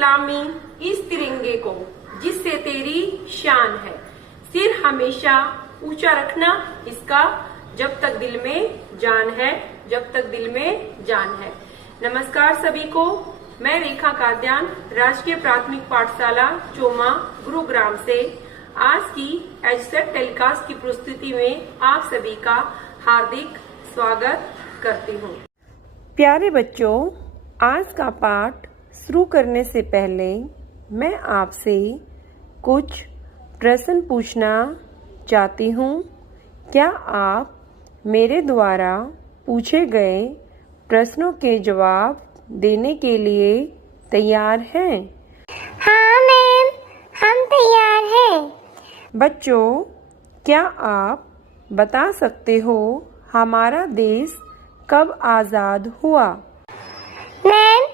सलामी इस तिरंगे को जिससे तेरी शान है। सिर हमेशा ऊंचा रखना इसका, जब तक दिल में जान है, जब तक दिल में जान है। नमस्कार सभी को, मैं रेखा काद्यान राष्ट्रीय प्राथमिक पाठशाला चोमा गुरुग्राम से आज की एचसेट टेलीकास्ट की प्रस्तुति में आप सभी का हार्दिक स्वागत करती हूँ। प्यारे बच्चों, आज का पाठ शुरू करने से पहले मैं आपसे कुछ प्रश्न पूछना चाहती हूँ। क्या आप मेरे द्वारा पूछे गए प्रश्नों के जवाब देने के लिए तैयार हैं? हाँ मैम, हम तैयार हैं। बच्चों, क्या आप बता सकते हो हमारा देश कब आज़ाद हुआ? मैम,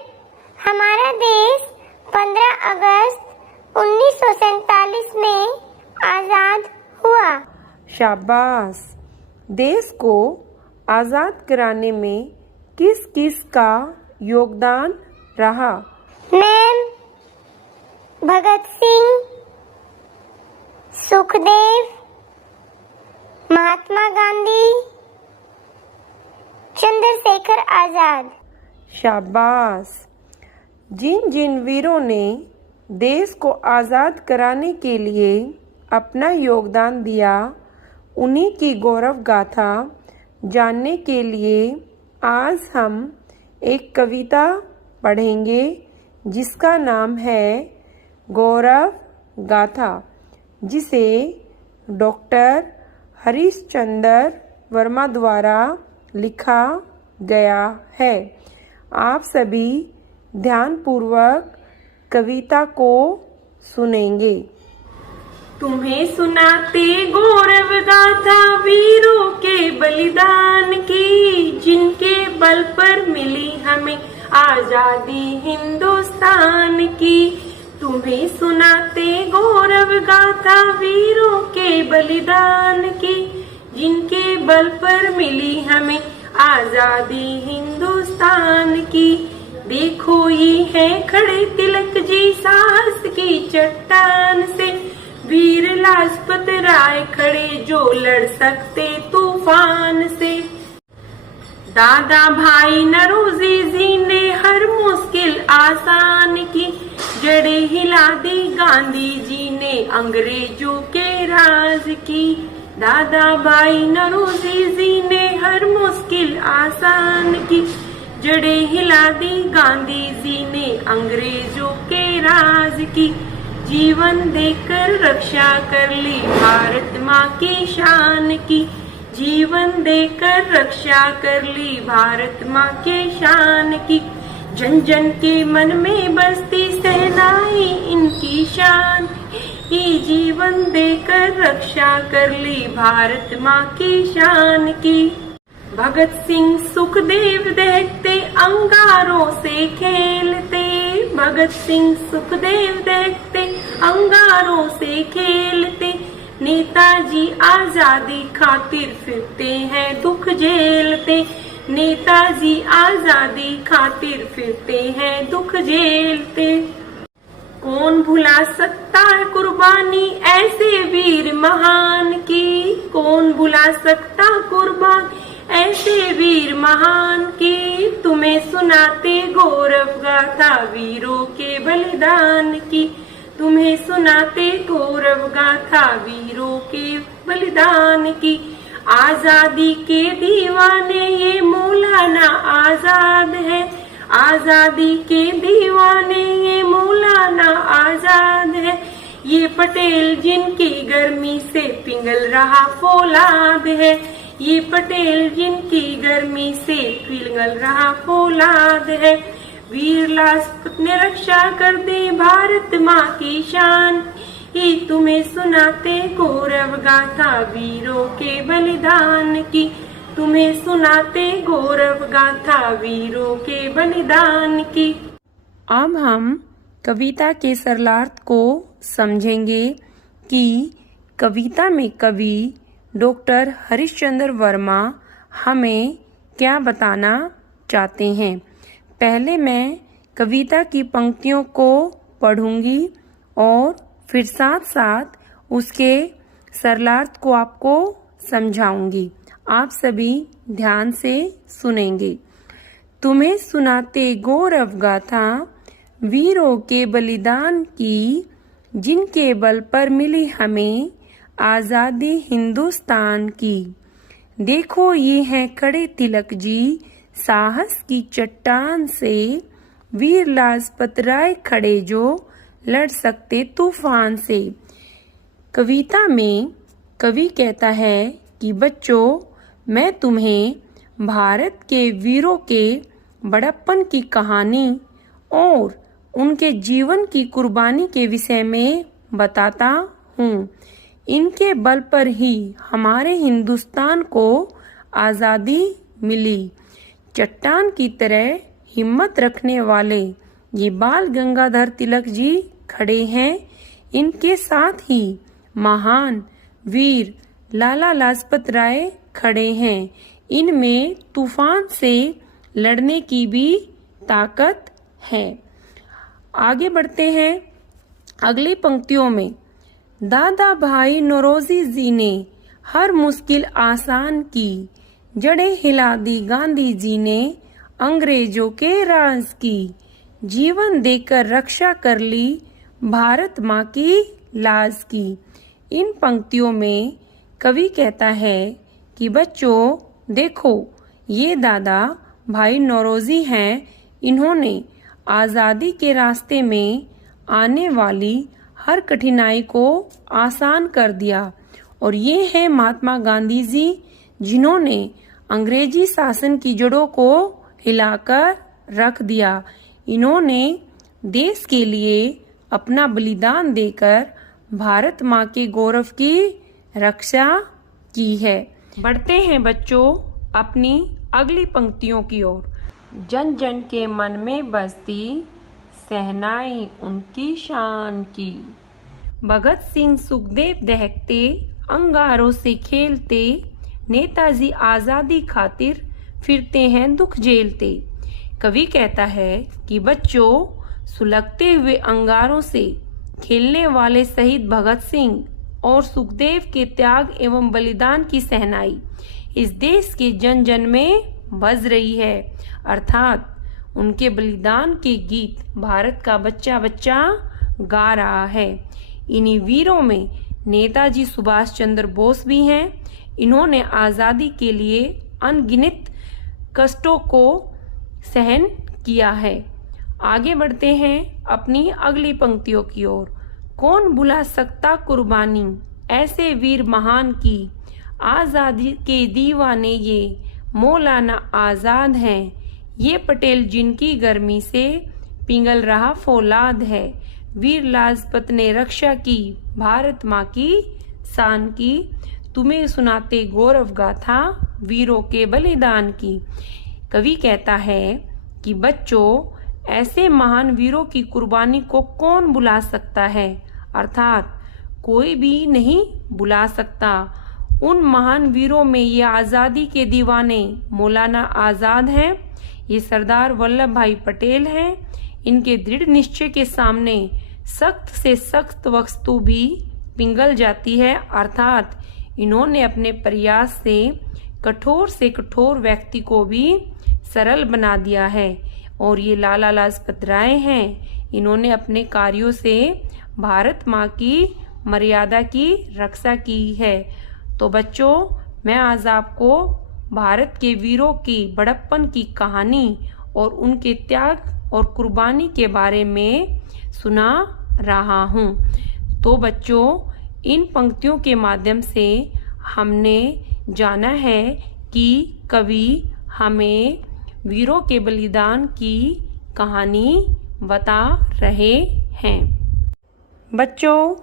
हमारा देश 15 अगस्त 1947 में आज़ाद हुआ। शाबाश। देश को आज़ाद कराने में किस किस का योगदान रहा? मैम, भगत सिंह, सुखदेव, महात्मा गांधी, चंद्रशेखर आजाद। शाबाश। जिन जिन वीरों ने देश को आज़ाद कराने के लिए अपना योगदान दिया, उन्हीं की गौरव गाथा जानने के लिए आज हम एक कविता पढ़ेंगे जिसका नाम है गौरव गाथा, जिसे डॉक्टर हरीशचंद्र वर्मा द्वारा लिखा गया है। आप सभी ध्यानपूर्वक कविता को सुनेंगे। तुम्हें सुनाते गौरव गाथा वीरों के बलिदान की, जिनके बल पर मिली हमें आजादी हिंदुस्तान की। तुम्हें सुनाते गौरव गाथा वीरों के बलिदान की, जिनके बल पर मिली हमें आजादी हिंदुस्तान की। देखो ये है खड़े तिलक जी साहस की चट्टान से, वीर लाजपत राय खड़े जो लड़ सकते तूफान से। दादा भाई नौरोजी जी ने हर मुश्किल आसान की, जड़े हिला दी गांधी जी ने अंग्रेजों के राज की। दादा भाई नौरोजी जी ने हर मुश्किल आसान की, जड़े हिला दी गांधी जी ने अंग्रेजों के राज की। जीवन देकर रक्षा कर ली भारत माँ की शान की, जीवन देकर रक्षा कर ली भारत माँ के शान की। जन जन के मन में बसती सेनाई इनकी शान, ये जीवन देकर रक्षा कर ली भारत माँ की शान की। भगत सिंह सुखदेव देखते अंगारों से खेलते, भगत सिंह सुखदेव देखते अंगारों से खेलते। नेताजी आजादी खातिर फिरते हैं दुख झेलते, नेताजी आजादी खातिर फिरते हैं दुख झेलते। कौन भुला सकता है कुर्बानी ऐसे वीर महान की, कौन भुला सकता कुर्बान ऐसे वीर महान की। तुम्हें सुनाते गौरव गाथा वीरों के बलिदान की, तुम्हें सुनाते गौरव गाथा वीरों के बलिदान की। आजादी के दीवाने ये मौलाना आजाद है, आजादी के दीवाने ये मौलाना आजाद है। ये पटेल जिनकी गर्मी से पिघल रहा फौलाद है, ये पटेल जिनकी गर्मी से पिघल रहा फौलाद है। वीर लाजपत ने रक्षा कर दे भारत माँ की शान, ये तुम्हें सुनाते गौरव गाथा वीरों के बलिदान की, तुम्हें सुनाते गौरव गाथा वीरों के बलिदान की। अब हम कविता के सरलार्थ को समझेंगे कि कविता में कवि डॉक्टर हरीशचंद्र वर्मा हमें क्या बताना चाहते हैं। पहले मैं कविता की पंक्तियों को पढ़ूंगी और फिर साथ साथ उसके सरलार्थ को आपको समझाऊंगी। आप सभी ध्यान से सुनेंगे। तुम्हें सुनाते गौरव गाथा वीरों के बलिदान की, जिनके बल पर मिली हमें आज़ादी हिंदुस्तान की। देखो ये हैं खड़े तिलक जी, साहस की चट्टान से, वीर लाजपत राय खड़े जो लड़ सकते तूफान से। कविता में कवि कहता है कि बच्चों, मैं तुम्हें भारत के वीरों के बड़प्पन की कहानी और उनके जीवन की कुर्बानी के विषय में बताता हूँ। इनके बल पर ही हमारे हिंदुस्तान को आज़ादी मिली। चट्टान की तरह हिम्मत रखने वाले ये बाल गंगाधर तिलक जी खड़े हैं। इनके साथ ही महान वीर लाला लाजपत राय खड़े हैं। इनमें तूफान से लड़ने की भी ताकत है। आगे बढ़ते हैं अगली पंक्तियों में। दादा भाई नौरोजी जी ने हर मुश्किल आसान की, जड़ें हिला दी गांधी जी ने अंग्रेजों के राज की। जीवन देकर रक्षा कर ली भारत माँ की लाज की। इन पंक्तियों में कवि कहता है कि बच्चों देखो, ये दादा भाई नौरोजी हैं। इन्होंने आज़ादी के रास्ते में आने वाली हर कठिनाई को आसान कर दिया। और ये हैं महात्मा गांधी जी, जिन्होंने अंग्रेजी शासन की जड़ों को हिलाकर रख दिया। इन्होंने देश के लिए अपना बलिदान देकर भारत माँ के गौरव की रक्षा की है। बढ़ते हैं बच्चों अपनी अगली पंक्तियों की ओर। जन जन के मन में बसती सहनाई उनकी शान की। भगत सिंह सुखदेव दहकते अंगारों से खेलते, नेताजी आज़ादी खातिर फिरते हैं दुख झेलते। कवि कहता है कि बच्चों, सुलगते हुए अंगारों से खेलने वाले शहीद भगत सिंह और सुखदेव के त्याग एवं बलिदान की सहनाई इस देश के जन जन में बज रही है। अर्थात उनके बलिदान के गीत भारत का बच्चा बच्चा गा रहा है। इन्हीं वीरों में नेताजी सुभाष चंद्र बोस भी हैं। इन्होंने आज़ादी के लिए अनगिनत कष्टों को सहन किया है। आगे बढ़ते हैं अपनी अगली पंक्तियों की ओर। कौन भुला सकता कुर्बानी ऐसे वीर महान की, आज़ादी के दीवाने ये मौलाना आज़ाद हैं। ये पटेल जिनकी गर्मी से पिघल रहा फौलाद है। वीर लाजपत ने रक्षा की भारत माँ की शान की। तुम्हें सुनाते गौरव गाथा वीरों के बलिदान की। कवि कहता है कि बच्चों, ऐसे महान वीरों की कुर्बानी को कौन बुला सकता है। अर्थात कोई भी नहीं बुला सकता। उन महान वीरों में ये आज़ादी के दीवाने मौलाना आज़ाद हैं। ये सरदार वल्लभ भाई पटेल हैं। इनके दृढ़ निश्चय के सामने सख्त से सख्त वस्तु भी पिघल जाती है। अर्थात इन्होंने अपने प्रयास से कठोर व्यक्ति को भी सरल बना दिया है। और ये लाला लाजपत राय हैं। इन्होंने अपने कार्यों से भारत माँ की मर्यादा की रक्षा की है। तो बच्चों, मैं आज आपको भारत के वीरों की बड़प्पन की कहानी और उनके त्याग और कुर्बानी के बारे में सुना रहा हूँ। तो बच्चों, इन पंक्तियों के माध्यम से हमने जाना है कि कवि हमें वीरों के बलिदान की कहानी बता रहे हैं। बच्चों,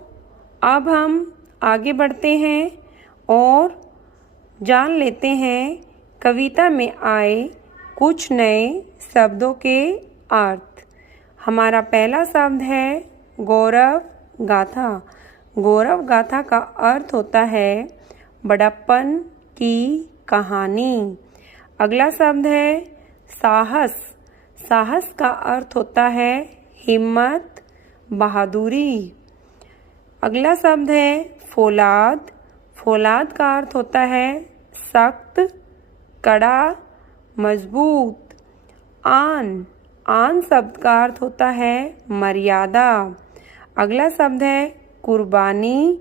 अब हम आगे बढ़ते हैं और जान लेते हैं कविता में आए कुछ नए शब्दों के अर्थ। हमारा पहला शब्द है गौरव गाथा। गौरव गाथा का अर्थ होता है बड़प्पन की कहानी। अगला शब्द है साहस। साहस का अर्थ होता है हिम्मत, बहादुरी। अगला शब्द है फौलाद। फौलाद का अर्थ होता है सख्त, कड़ा, मजबूत। आन। आन शब्द का अर्थ होता है मर्यादा। अगला शब्द है कुर्बानी।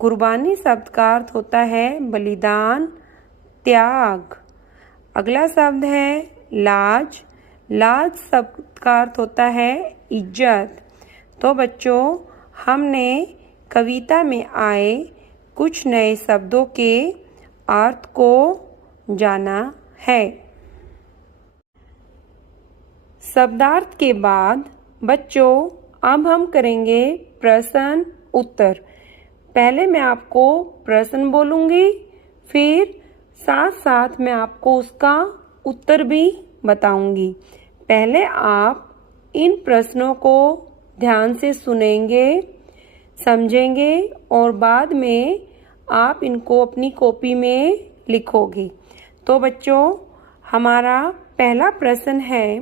कुर्बानी शब्द का अर्थ होता है बलिदान, त्याग। अगला शब्द है लाज। लाज शब्द का अर्थ होता है इज्जत। तो बच्चों, हमने कविता में आए कुछ नए शब्दों के अर्थ को जाना है। शब्दार्थ के बाद बच्चों अब हम करेंगे प्रश्न उत्तर। पहले मैं आपको प्रश्न बोलूँगी, फिर साथ साथ मैं आपको उसका उत्तर भी बताऊंगी। पहले आप इन प्रश्नों को ध्यान से सुनेंगे, समझेंगे और बाद में आप इनको अपनी कॉपी में लिखोगे। तो बच्चों, हमारा पहला प्रश्न है,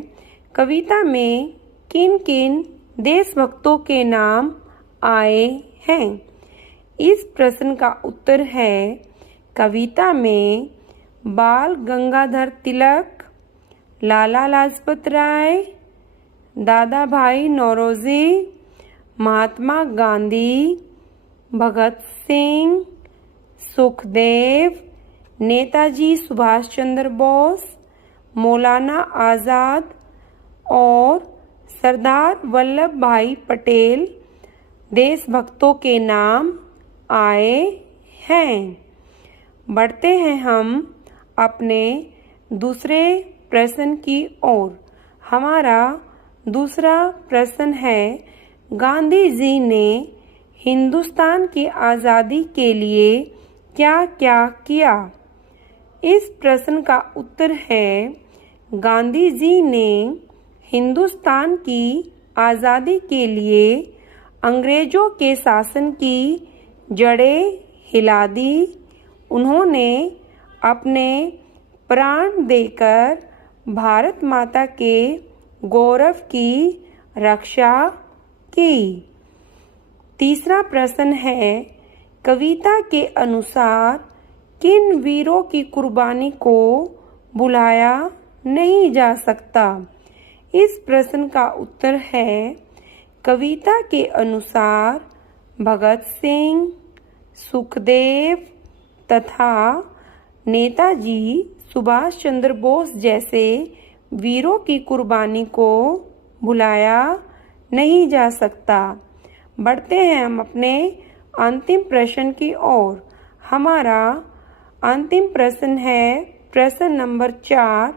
कविता में किन किन देशभक्तों के नाम आए हैं? इस प्रश्न का उत्तर है, कविता में बाल गंगाधर तिलक, लाला लाजपत राय, दादा भाई नौरोजी, महात्मा गांधी, भगत सिंह, सुखदेव, नेताजी सुभाष चंद्र बोस, मौलाना आज़ाद और सरदार वल्लभ भाई पटेल देशभक्तों के नाम आए हैं। बढ़ते हैं हम अपने दूसरे प्रश्न की ओर। हमारा दूसरा प्रश्न है, गांधी जी ने हिंदुस्तान की आज़ादी के लिए क्या क्या किया? इस प्रश्न का उत्तर है, गांधी जी ने हिंदुस्तान की आज़ादी के लिए अंग्रेजों के शासन की जड़ें हिला दी। उन्होंने अपने प्राण देकर भारत माता के गौरव की रक्षा की। तीसरा प्रश्न है, कविता के अनुसार किन वीरों की कुर्बानी को भुलाया नहीं जा सकता? इस प्रश्न का उत्तर है, कविता के अनुसार भगत सिंह, सुखदेव तथा नेताजी सुभाष चंद्र बोस जैसे वीरों की कुर्बानी को भुलाया नहीं जा सकता। बढ़ते हैं हम अपने अंतिम प्रश्न की ओर। हमारा अंतिम प्रश्न है प्रश्न नंबर 4।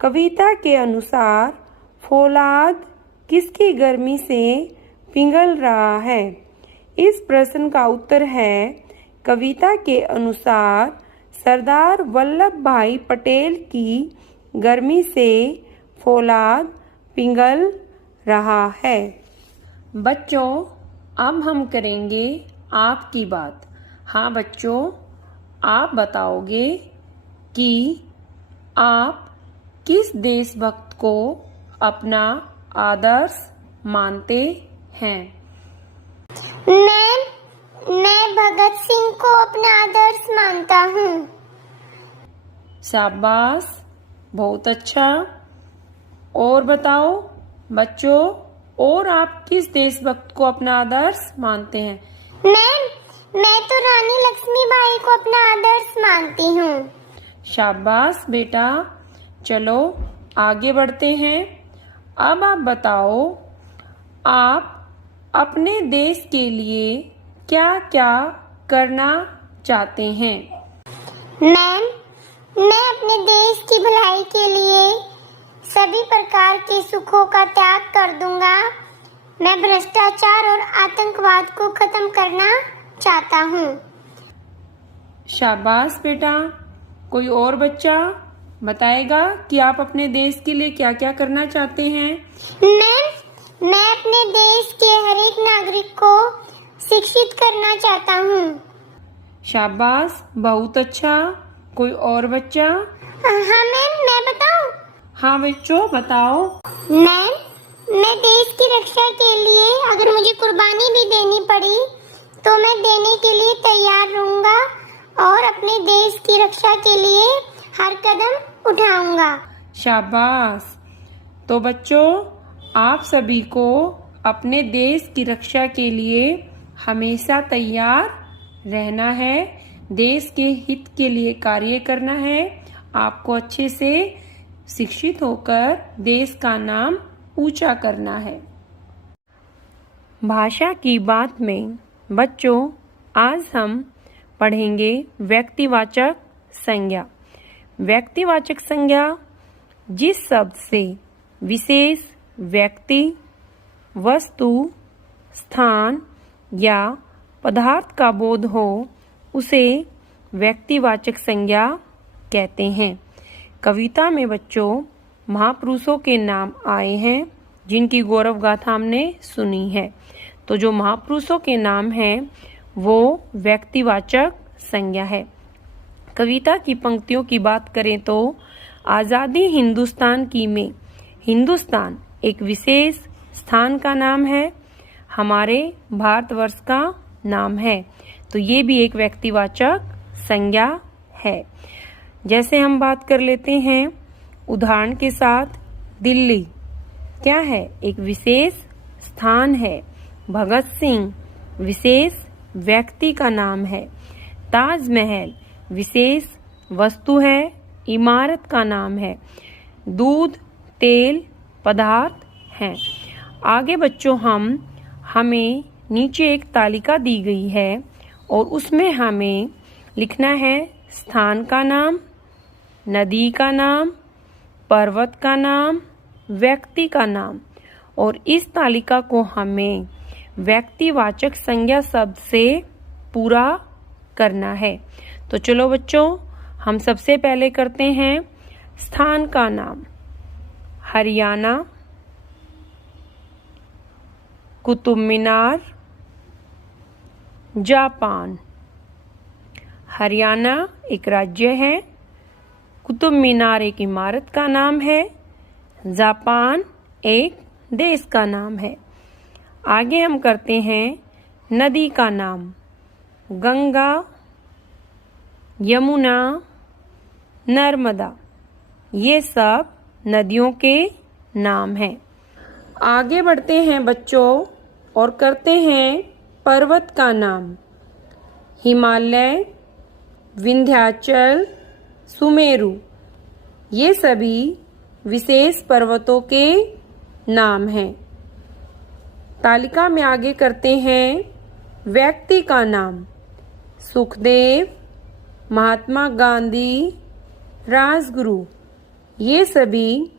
कविता के अनुसार फौलाद किसकी गर्मी से पिघल रहा है? इस प्रश्न का उत्तर है, कविता के अनुसार सरदार वल्लभ भाई पटेल की गर्मी से फौलाद पिघल रहा है। बच्चों, अब हम करेंगे आपकी बात। हाँ बच्चों, आप बताओगे कि आप किस देशभक्त को अपना आदर्श मानते हैं? मैं भगत सिंह को अपना आदर्श मानता हूँ। शाबाश, बहुत अच्छा। और बताओ बच्चों, और आप किस देशभक्त को अपना आदर्श मानते हैं? मैं तो रानी लक्ष्मीबाई को अपना आदर्श मानती हूँ। शाबाश बेटा, चलो आगे बढ़ते हैं। अब आप बताओ, आप अपने देश के लिए क्या क्या करना चाहते हैं? मैं अपने देश की भलाई के लिए सभी प्रकार के सुखों का त्याग कर दूंगा। मैं भ्रष्टाचार और आतंकवाद को खत्म करना चाहता हूँ। शाबाश बेटा। कोई और बच्चा बताएगा कि आप अपने देश के लिए क्या क्या करना चाहते हैं? मैं अपने देश के हर एक नागरिक को शिक्षित करना चाहता हूँ। शाबाश, बहुत अच्छा। कोई और बच्चा? हाँ मैम, मैं बताऊँ? हाँ बच्चों बताओ। मैं देश की रक्षा के लिए अगर मुझे कुर्बानी भी देनी पड़ी तो मैं देने के लिए तैयार रहूंगा और अपने देश की रक्षा के लिए हर कदम उठाऊंगा। शाबाश। तो बच्चों आप सभी को अपने देश की रक्षा के लिए हमेशा तैयार रहना है, देश के हित के लिए कार्य करना है। आपको अच्छे से शिक्षित होकर देश का नाम ऊंचा करना है। भाषा की बात में बच्चों आज हम पढ़ेंगे व्यक्तिवाचक संज्ञा। व्यक्तिवाचक संज्ञा जिस शब्द से विशेष व्यक्ति, वस्तु, स्थान या पदार्थ का बोध हो उसे व्यक्तिवाचक संज्ञा कहते हैं। कविता में बच्चों महापुरुषों के नाम आए हैं जिनकी गौरव गाथा हमने सुनी है। तो जो महापुरुषों के नाम हैं वो व्यक्तिवाचक संज्ञा है। कविता की पंक्तियों की बात करें तो आज़ादी हिंदुस्तान की में हिंदुस्तान एक विशेष स्थान का नाम है, हमारे भारतवर्ष का नाम है। तो ये भी एक व्यक्तिवाचक संज्ञा है। जैसे हम बात कर लेते हैं उदाहरण के साथ, दिल्ली क्या है? एक विशेष स्थान है। भगत सिंह विशेष व्यक्ति का नाम है। ताजमहल विशेष वस्तु है, इमारत का नाम है। दूध, तेल पदार्थ हैं। आगे बच्चों हमें नीचे एक तालिका दी गई है और उसमें हमें लिखना है स्थान का नाम, नदी का नाम, पर्वत का नाम, व्यक्ति का नाम। और इस तालिका को हमें व्यक्तिवाचक संज्ञा शब्द से पूरा करना है। तो चलो बच्चों हम सबसे पहले करते हैं स्थान का नाम। हरियाणा, कुतुब मीनार, जापान। हरियाणा एक राज्य है, कुतुब मीनार एक इमारत का नाम है, जापान एक देश का नाम है। आगे हम करते हैं नदी का नाम। गंगा, यमुना, नर्मदा ये सब नदियों के नाम हैं। आगे बढ़ते हैं बच्चों और करते हैं पर्वत का नाम। हिमालय, विंध्याचल, सुमेरु ये सभी विशेष पर्वतों के नाम हैं। तालिका में आगे करते हैं व्यक्ति का नाम। सुखदेव, महात्मा गांधी, राजगुरु ये सभी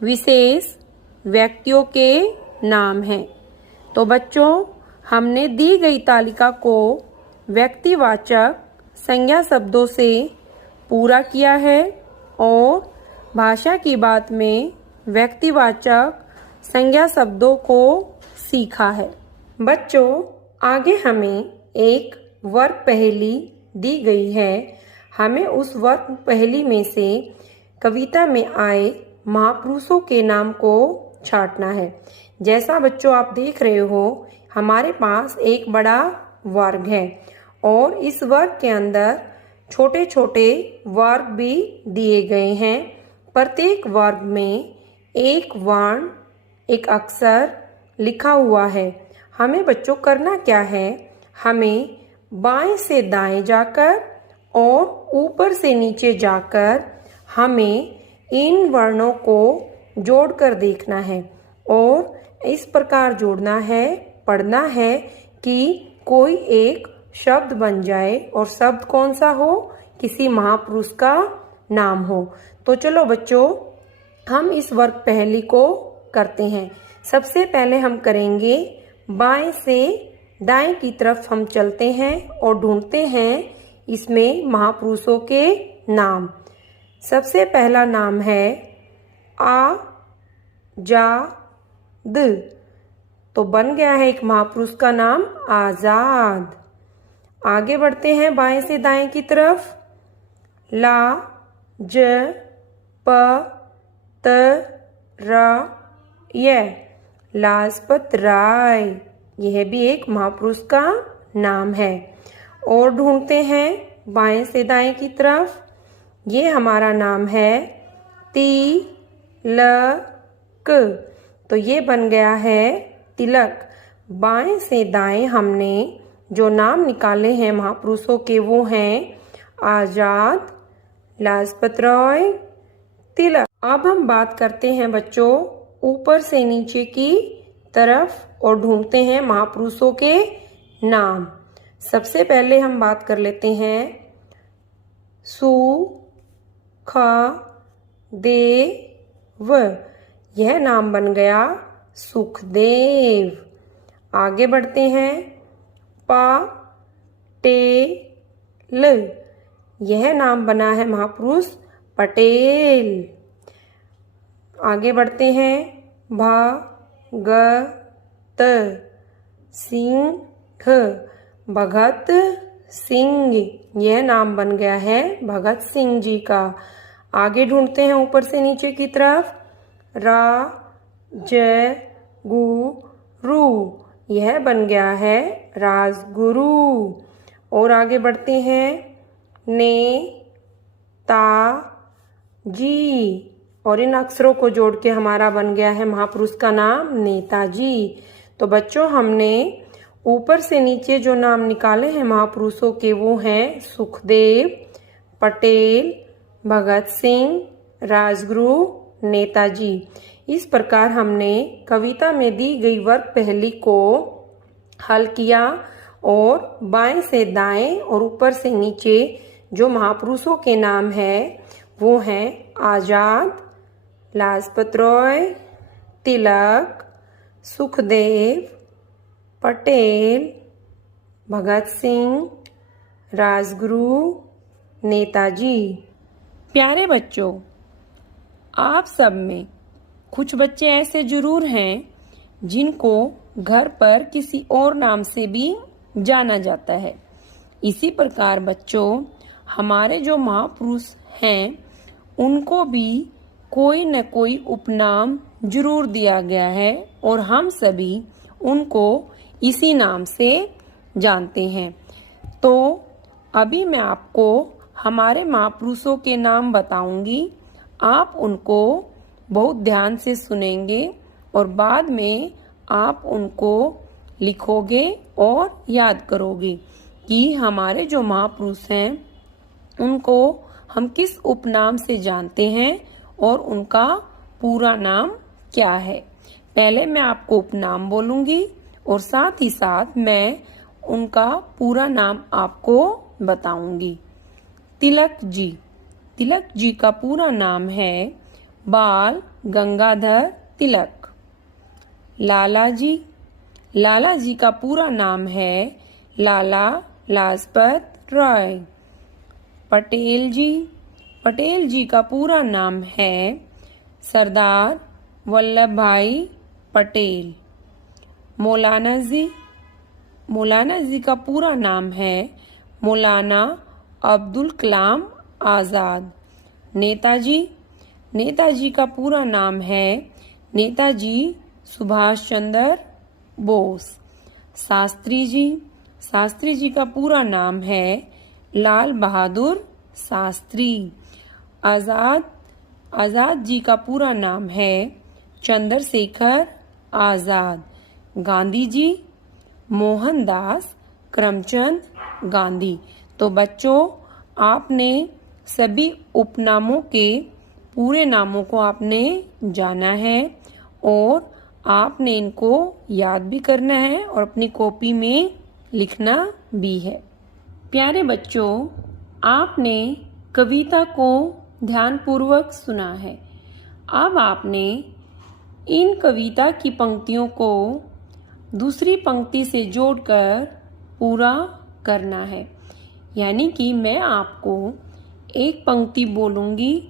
विशेष व्यक्तियों के नाम हैं। तो बच्चों हमने दी गई तालिका को व्यक्तिवाचक संज्ञा शब्दों से पूरा किया है और भाषा की बात में व्यक्तिवाचक संज्ञा शब्दों को सीखा है। बच्चों आगे हमें एक वर्ग पहेली दी गई है। हमें उस वर्ग पहेली में से कविता में आए महापुरुषों के नाम को छांटना है। जैसा बच्चों आप देख रहे हो हमारे पास एक बड़ा वर्ग है और इस वर्ग के अंदर छोटे छोटे वर्ग भी दिए गए हैं। प्रत्येक वर्ग में एक वर्ण, एक अक्षर लिखा हुआ है। हमें बच्चों करना क्या है, हमें बाएं से दाएं जाकर और ऊपर से नीचे जाकर हमें इन वर्णों को जोड़कर देखना है और इस प्रकार जोड़ना है, पढ़ना है कि कोई एक शब्द बन जाए और शब्द कौन सा हो, किसी महापुरुष का नाम हो। तो चलो बच्चों हम इस वर्ग पहेली को करते हैं। सबसे पहले हम करेंगे बाएं से दाएं की तरफ हम चलते हैं और ढूंढते हैं इसमें महापुरुषों के नाम। सबसे पहला नाम है आजाद। तो बन गया है एक महापुरुष का नाम आजाद। आगे बढ़ते हैं बाएं से दाएं की तरफ। ला ज प य लाजपत राय, यह भी एक महापुरुष का नाम है। और ढूंढते हैं बाएं से दाएं की तरफ। ये हमारा नाम है तिलक, तो ये बन गया है तिलक। बाएं से दाएं हमने जो नाम निकाले हैं महापुरुषों के वो हैं आजाद, लाजपत राय, तिलक। अब हम बात करते हैं बच्चों ऊपर से नीचे की तरफ और ढूंढते हैं महापुरुषों के नाम। सबसे पहले हम बात कर लेते हैं सुखदेव, यह नाम बन गया सुखदेव। आगे बढ़ते हैं पटेल, यह नाम बना है महापुरुष पटेल। आगे बढ़ते हैं भगत सिंह, भगत सिंह, यह नाम बन गया है भगत सिंह जी का। आगे ढूंढते हैं ऊपर से नीचे की तरफ राजगुरु, यह बन गया है राजगुरु। और आगे बढ़ते हैं नेताजी, और इन अक्षरों को जोड़ के हमारा बन गया है महापुरुष का नाम नेताजी। तो बच्चों हमने ऊपर से नीचे जो नाम निकाले हैं महापुरुषों के वो हैं सुखदेव, पटेल, भगत सिंह, राजगुरु, नेताजी। इस प्रकार हमने कविता में दी गई वर्ग पहेली को हल किया और बाएं से दाएं और ऊपर से नीचे जो महापुरुषों के नाम है वो हैं आजाद, लाजपत राय, तिलक, सुखदेव, पटेल, भगत सिंह, राजगुरु, नेताजी। प्यारे बच्चों, आप सब में कुछ बच्चे ऐसे जरूर हैं जिनको घर पर किसी और नाम से भी जाना जाता है। इसी प्रकार बच्चों हमारे जो महापुरुष हैं उनको भी कोई न कोई उपनाम जरूर दिया गया है और हम सभी उनको इसी नाम से जानते हैं। तो अभी मैं आपको हमारे महापुरुषों के नाम बताऊंगी, आप उनको बहुत ध्यान से सुनेंगे और बाद में आप उनको लिखोगे और याद करोगे कि हमारे जो महापुरुष हैं उनको हम किस उपनाम से जानते हैं और उनका पूरा नाम क्या है। पहले मैं आपको उपनाम बोलूंगी और साथ ही साथ मैं उनका पूरा नाम आपको बताऊंगी। तिलक जी, तिलक जी का पूरा नाम है बाल गंगाधर तिलक। लाला जी, लाला जी का पूरा नाम है लाला लाजपत राय। पटेल जी, पटेल जी का पूरा नाम है सरदार वल्लभ भाई पटेल। मौलाना जी, मौलाना जी का पूरा नाम है मौलाना अब्दुल कलाम आज़ाद। नेताजी, नेताजी का पूरा नाम है नेताजी सुभाष चंद्र बोस। शास्त्री जी, शास्त्री जी का पूरा नाम है लाल बहादुर शास्त्री। आज़ाद, आज़ाद जी का पूरा नाम है चंद्रशेखर आज़ाद। गांधी जी, मोहनदास करमचंद गांधी। तो बच्चों आपने सभी उपनामों के पूरे नामों को आपने जाना है और आपने इनको याद भी करना है और अपनी कॉपी में लिखना भी है। प्यारे बच्चों, आपने कविता को ध्यानपूर्वक सुना है। अब आपने इन कविता की पंक्तियों को दूसरी पंक्ति से जोड़कर पूरा करना है। यानी कि मैं आपको एक पंक्ति बोलूंगी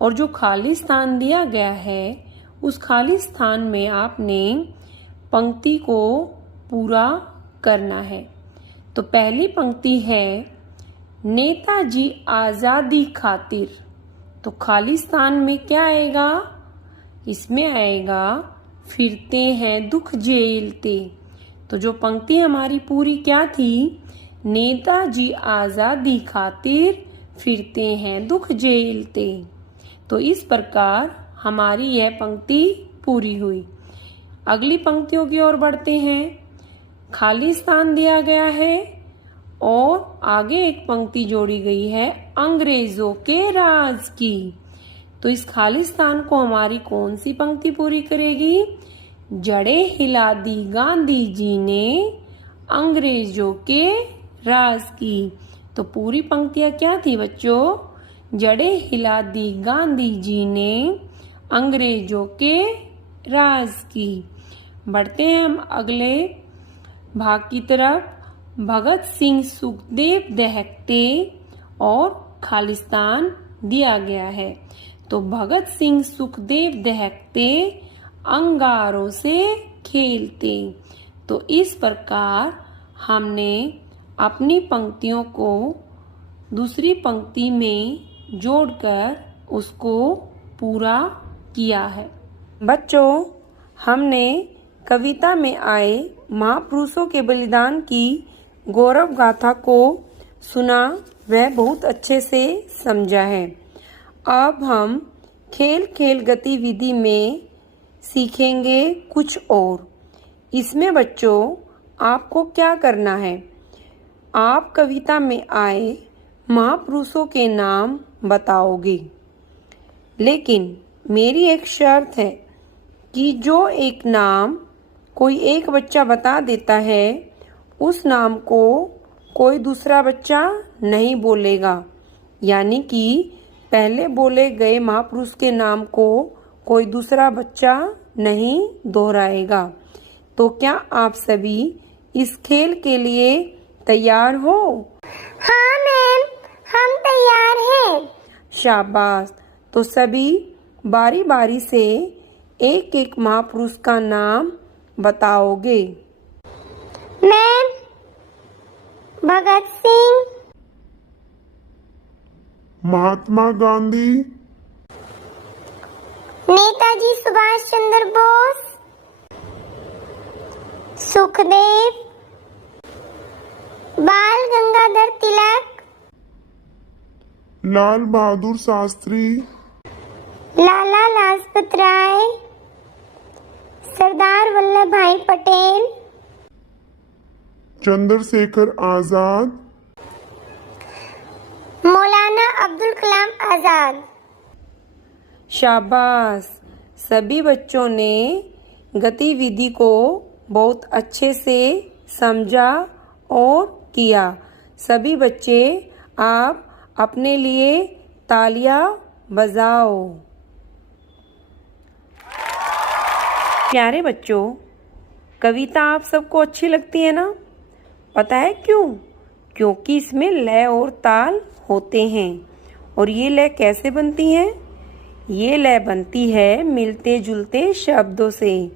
और जो खाली स्थान दिया गया है उस खाली स्थान में आपने पंक्ति को पूरा करना है। तो पहली पंक्ति है नेताजी आजादी खातिर, तो खाली स्थान में क्या आएगा? इसमें आएगा फिरते हैं दुख झेलते। तो जो पंक्ति हमारी पूरी क्या थी? नेताजी आजादी खातिर फिरते हैं दुख झेलते। तो इस प्रकार हमारी यह पंक्ति पूरी हुई। अगली पंक्तियों की ओर बढ़ते हैं। खालिस्तान दिया गया है और आगे एक पंक्ति जोड़ी गई है अंग्रेजों के राज की। तो इस खालिस्तान को हमारी कौन सी पंक्ति पूरी करेगी? जड़ें हिला दी गांधी जी ने अंग्रेजों के राज की। तो पूरी पंक्तियां क्या थी बच्चों? जड़ें हिला दी गांधी जी ने अंग्रेजों के राज की। बढ़ते हैं हम अगले भाग की तरफ। भगत सिंह सुखदेव दहकते और खालिस्तान दिया गया है। तो भगत सिंह सुखदेव दहकते अंगारों से खेलते। तो इस प्रकार हमने अपनी पंक्तियों को दूसरी पंक्ति में जोड़कर उसको पूरा किया है। बच्चों, हमने कविता में आए महापुरुषों के बलिदान की गौरव गाथा को सुना, वह बहुत अच्छे से समझा है। अब हम खेल खेल गतिविधि में सीखेंगे कुछ और। इसमें बच्चों आपको क्या करना है? आप कविता में आए महापुरुषों के नाम बताओगे, लेकिन मेरी एक शर्त है कि जो एक नाम कोई एक बच्चा बता देता है, उस नाम को कोई दूसरा बच्चा नहीं बोलेगा। यानी कि पहले बोले गए महापुरुष के नाम को कोई दूसरा बच्चा नहीं दोहराएगा। तो क्या आप सभी इस खेल के लिए तैयार हो? हाँ मैम, हम तैयार हैं। शाबाश। तो सभी बारी बारी से एक एक महापुरुष का नाम बताओगे। मैम, भगत सिंह, महात्मा गांधी, नेताजी सुभाष चंद्र बोस, सुखदेव, बाल गंगाधर तिलक, लाल बहादुर शास्त्री, लाला लाजपत राय, सरदार वल्लभ भाई पटेल, चंद्रशेखर आजाद, मौलाना अब्दुल कलाम आजाद। शाबाश। सभी बच्चों ने गतिविधि को बहुत अच्छे से समझा और किया। सभी बच्चे आप अपने लिए तालियां बजाओ। प्यारे बच्चों, कविता आप सबको अच्छी लगती है ना? पता है क्यों? क्योंकि इसमें लय और ताल होते हैं। और ये लय कैसे बनती हैं? ये लय बनती है मिलते जुलते शब्दों से।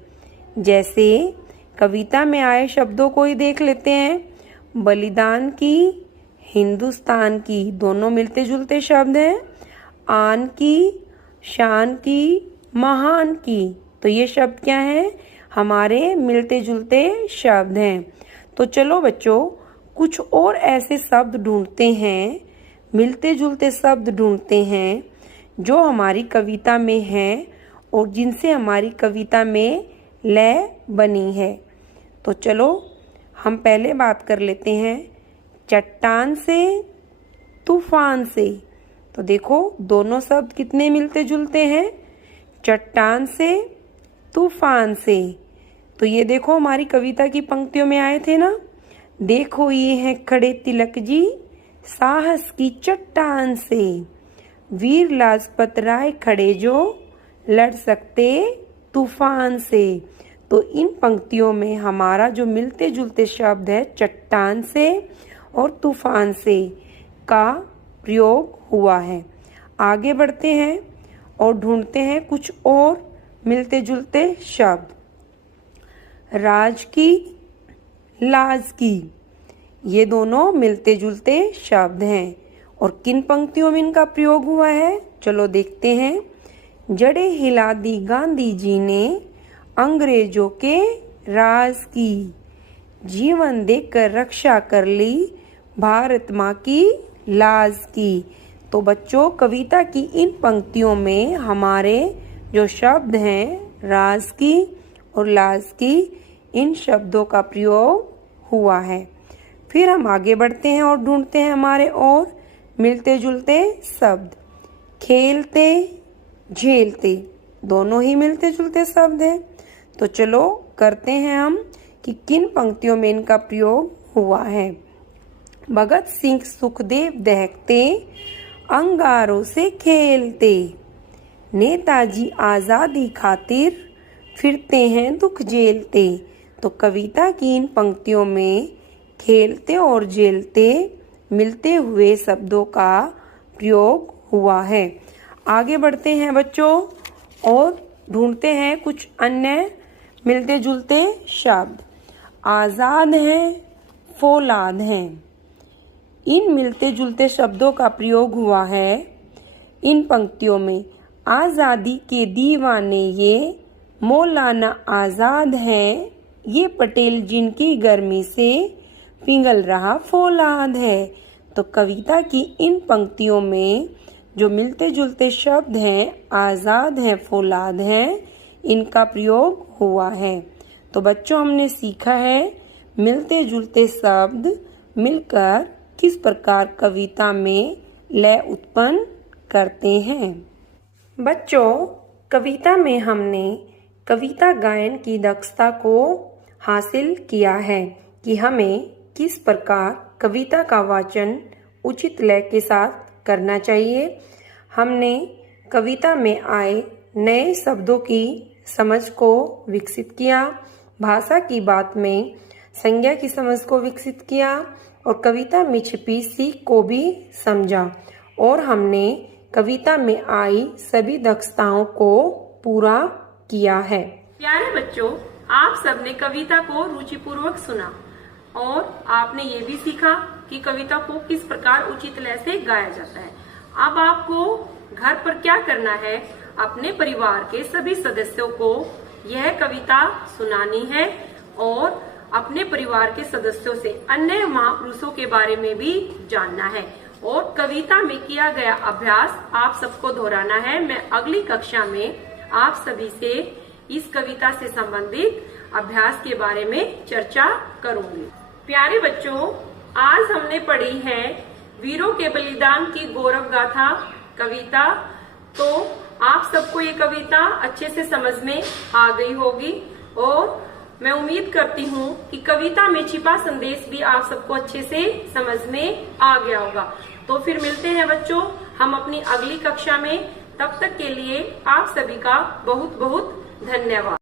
जैसे कविता में आए शब्दों को ही देख लेते हैं। बलिदान की, हिंदुस्तान की, दोनों मिलते जुलते शब्द हैं। आन की, शान की, महान की, तो ये शब्द क्या हैं? हमारे मिलते जुलते शब्द हैं। तो चलो बच्चों, कुछ और ऐसे शब्द ढूंढते हैं, मिलते जुलते शब्द ढूंढते हैं जो हमारी कविता में हैं और जिनसे हमारी कविता में लय बनी है। तो चलो हम पहले बात कर लेते हैं चट्टान से, तूफान से। तो देखो दोनों शब्द कितने मिलते जुलते हैं, चट्टान से, तूफान से। तो ये देखो हमारी कविता की पंक्तियों में आए थे ना। देखो ये हैं खड़े तिलक जी साहस की चट्टान से, वीर लाजपत राय खड़े जो लड़ सकते तूफान से। तो इन पंक्तियों में हमारा जो मिलते जुलते शब्द है चट्टान से और तूफान से का प्रयोग हुआ है। आगे बढ़ते हैं और ढूंढते हैं कुछ और मिलते जुलते शब्द। राज की, लाज की, ये दोनों मिलते जुलते शब्द हैं। और किन पंक्तियों में इनका प्रयोग हुआ है? चलो देखते हैं। जड़ें हिला दी गांधी जी ने अंग्रेजों के राज की, जीवन देकर रक्षा कर ली भारत माँ की लाज की। तो बच्चों, कविता की इन पंक्तियों में हमारे जो शब्द हैं राज की और लाज की, इन शब्दों का प्रयोग हुआ है। फिर हम आगे बढ़ते हैं और ढूंढते हैं हमारे और मिलते जुलते शब्द। खेलते, झेलते, दोनों ही मिलते जुलते शब्द हैं। तो चलो करते हैं हम कि किन पंक्तियों में इनका प्रयोग हुआ है। भगत सिंह सुखदेव दहकते, अंगारों से खेलते, नेताजी आजादी खातिर फिरते हैं दुख झेलते। तो कविता की इन पंक्तियों में खेलते और झेलते मिलते हुए शब्दों का प्रयोग हुआ है। आगे बढ़ते हैं बच्चों और ढूंढते हैं कुछ अन्य मिलते जुलते शब्द। आजाद हैं, फौलाद हैं, इन मिलते जुलते शब्दों का प्रयोग हुआ है इन पंक्तियों में। आज़ादी के दीवाने ये मौलाना आज़ाद हैं, ये पटेल जिनकी गर्मी से पिघल रहा फौलाद है। तो कविता की इन पंक्तियों में जो मिलते जुलते शब्द हैं आज़ाद हैं, फौलाद हैं, इनका प्रयोग हुआ है। तो बच्चों, हमने सीखा है मिलते जुलते शब्द मिलकर किस प्रकार कविता में लय उत्पन्न करते हैं। बच्चों, कविता में हमने कविता गायन की दक्षता को हासिल किया है कि हमें किस प्रकार कविता का वाचन उचित लय के साथ करना चाहिए। हमने कविता में आए नए शब्दों की समझ को विकसित किया, भाषा की बात में संज्ञा की समझ को विकसित किया और कविता में छिपी सीख को भी समझा और हमने कविता में आई सभी दक्षताओं को पूरा किया है। प्यारे बच्चों, आप सबने कविता को रुचिपूर्वक सुना और आपने ये भी सीखा कि कविता को किस प्रकार उचित लय से गाया जाता है। अब आपको घर पर क्या करना है, अपने परिवार के सभी सदस्यों को यह कविता सुनानी है और अपने परिवार के सदस्यों से अन्य महापुरुषों के बारे में भी जानना है और कविता में किया गया अभ्यास आप सबको दोहराना है। मैं अगली कक्षा में आप सभी से इस कविता से संबंधित अभ्यास के बारे में चर्चा करूंगी। प्यारे बच्चों, आज हमने पढ़ी है वीरों के बलिदान की गौरव गाथा कविता। तो आप सबको ये कविता अच्छे से समझ में आ गई होगी और मैं उम्मीद करती हूँ कि कविता में छिपा संदेश भी आप सबको अच्छे से समझ में आ गया होगा। तो फिर मिलते हैं बच्चों हम अपनी अगली कक्षा में। तब तक के लिए आप सभी का बहुत बहुत धन्यवाद।